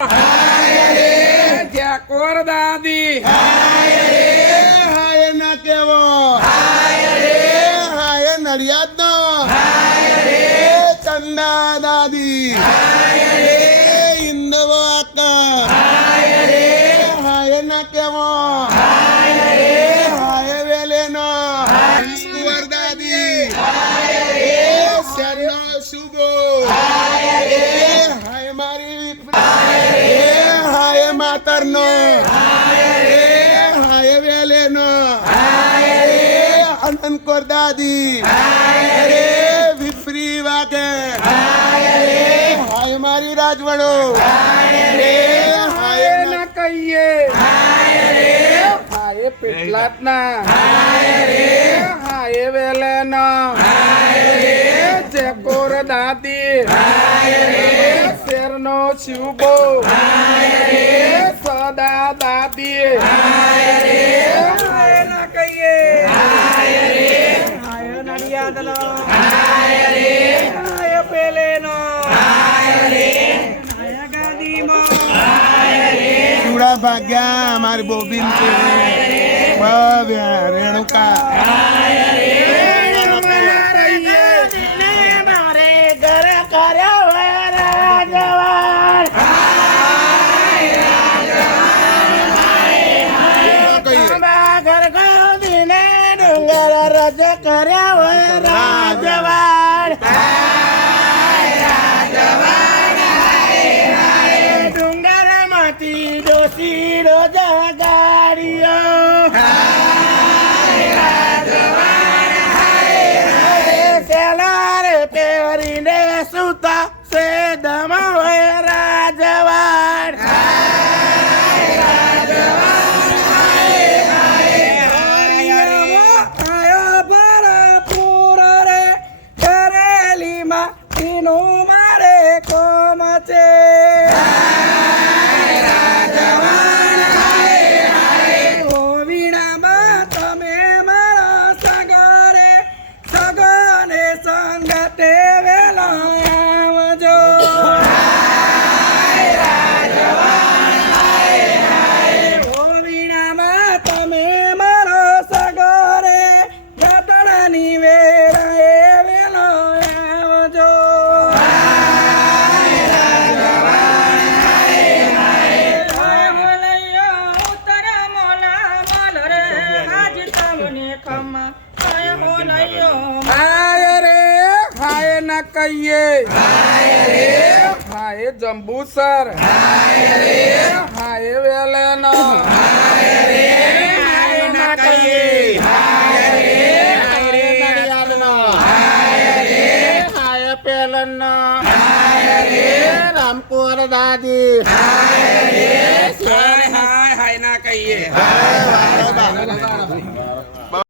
હાય રે ઠાકોર દાદી હાય રે હાય ના કેવો હાય રે હાય નડિયાદ નો હાય રે ચંદા દાદી હાય રે ઇન્દવો આકા હાય રે હાય ના કેવો હાય રે હાય વેલેનો કુંવર દાદી હાય રે શરણો શુભો હાય રે હાય મારી હાય માતરનો હાય રે હાય વેલેનો હાય રે અનંત કોર દાદી હાય રે વિફરી વાગે હાય રે હાય મારી રાજવડો હાય રે હાય ના કહીએ હાય રે હાય પેટલાતના હાય રે હાય વેલેના હાય રે ઠાકોર દાદી હાય રે શેરનો શુભો હાય રે સદા દાદી હાય રે હાય ના કહીએ હાય રે હાય નડિયાદનો હાય રે હાય પેલેનો હાય રે હાય ગાદીમાં હાય રે ચૂડા ભાગ્યા અમારી બોબીન છે ભવ્ય રેણુકા હાય રે મારે ઘર કર્યો રાજવાડ ઘર ગોદીને ડુંગર રજ કર્યા હોય રાજવાડ ડુંગર માંથી ડોસીડો જગાડ્યો સેલાર પહેરીને સુતા સેદમાં હોય રાજવાડ મારે કોમ છે વીણામાં તમે મારા સગરે સગને સંગતે વેલા આવજો વીણામાં તમે મારા સગરે ગતડાની વેળાએ વેલા આવજો હાય રે હાય ના કહીએ હાય રે હાય જંબુસર હાય રે હાય વેલેનો હાય રે હાય ના કહીએ હાય રે હાય નડિયાદનો હાય રે હાય પેલનો હાય રે રામકોર દાદી હાય રે હાય હાય ના કહીએ હાય